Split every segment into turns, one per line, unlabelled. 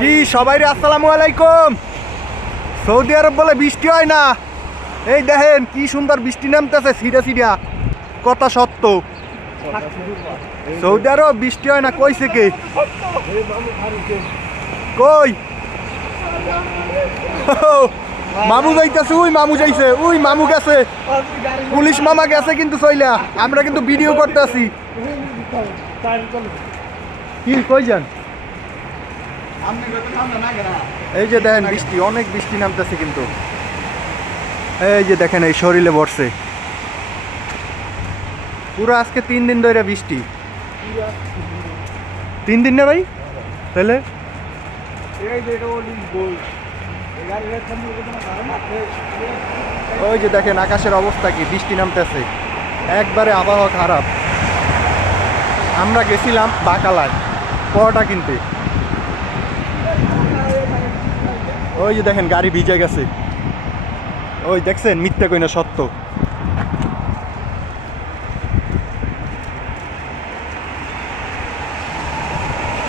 কি সবাই রে আসসালামু আলাইকুম? সৌদি আরব বলে বৃষ্টি হয় না? এই দেখেন, কি সুন্দর বৃষ্টি নামতেছে সিডা সিডা কথা সত্য। সৌদি আরব বৃষ্টি হয় না, কইছে কে? কই? মামু যাইতেছে, উই মামু যাইছে, উই মামু গেছে। পুলিশ মামা গেছে কিন্তু চইলা, আমরা কিন্তু ভিডিও করতেছি। কি, কই যান? এই যে দেখেন, বৃষ্টি, অনেক বৃষ্টি নামতেছে কিন্তু। এই যে দেখেন, এই শরীরে বর্ষে পুরো আজকে তিন দিন ধরে বৃষ্টি। তিন দিন না ভাই? তাহলে? ওই যে দেখেন, আকাশের অবস্থা কি, বৃষ্টি নামতেছে। একবারে আবহাওয়া খারাপ। আমরা গেছিলাম বাকালায়, পরোটা কিনতে। ওই যে দেখেন, গাড়ি ভিজে গেছে। ওই দেখছেন, মিথ্যে কই না সত্য।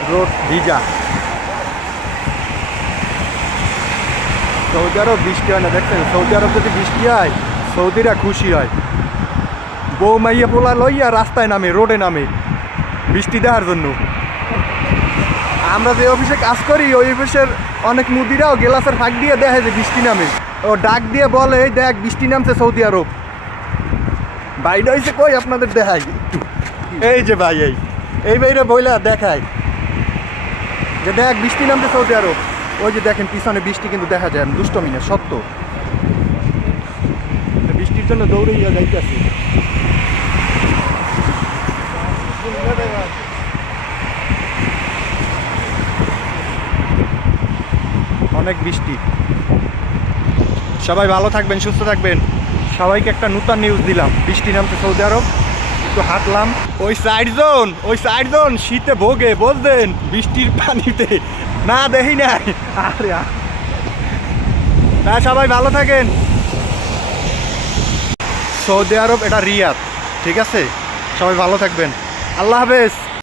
রোড ভিজা। সৌদি আরব বৃষ্টি হয় না, দেখছেন? সৌদি আরব যদি বৃষ্টি হয়, সৌদিরা খুশি হয়। বউ মাইয়া পোলা লইয়া রাস্তায় নামে, রোডে নামে, বৃষ্টি দেওয়ার জন্য। আমরা যে অফিসে কাজ করি ওই অফিসের অনেক মুদিরাও গেলাসের ফাঁক দিয়ে দেখে যে বৃষ্টি নামে। ও ডাক দিয়ে বলে "এই দেখ বৃষ্টি নামছে সৌদি আরব। বাইরে হয়েছে কই আপনাদের দেখাই? একটু এই যে ভাই এই। এই বাইরে বইলা দেখায় যে দেখ বৃষ্টি নামছে সৌদি আরব। ওই যে দেখেন পিছনে বৃষ্টি কিন্তু দেখা যায় না, দুষ্টমি না সত্য। বৃষ্টির জন্য দৌড়ে যাইতেছে। অনেক বৃষ্টি। সবাই ভালো থাকবেন, সুস্থ থাকবেন। সবাইকে একটা নূতন নিউজ দিলাম। বৃষ্টি নামছে সৌদি আরব। একটু হাঁটলাম। ওই সাইড জোন ওই সাইড জোন শীতে ভোগে, বুঝলেন? বৃষ্টির পানিতে না দেখি নাই। আরে না সবাই ভালো থাকেন। সৌদি আরব এটা রিয়াদ, ঠিক আছে? সবাই ভালো থাকবেন। আল্লাহ হাফেজ।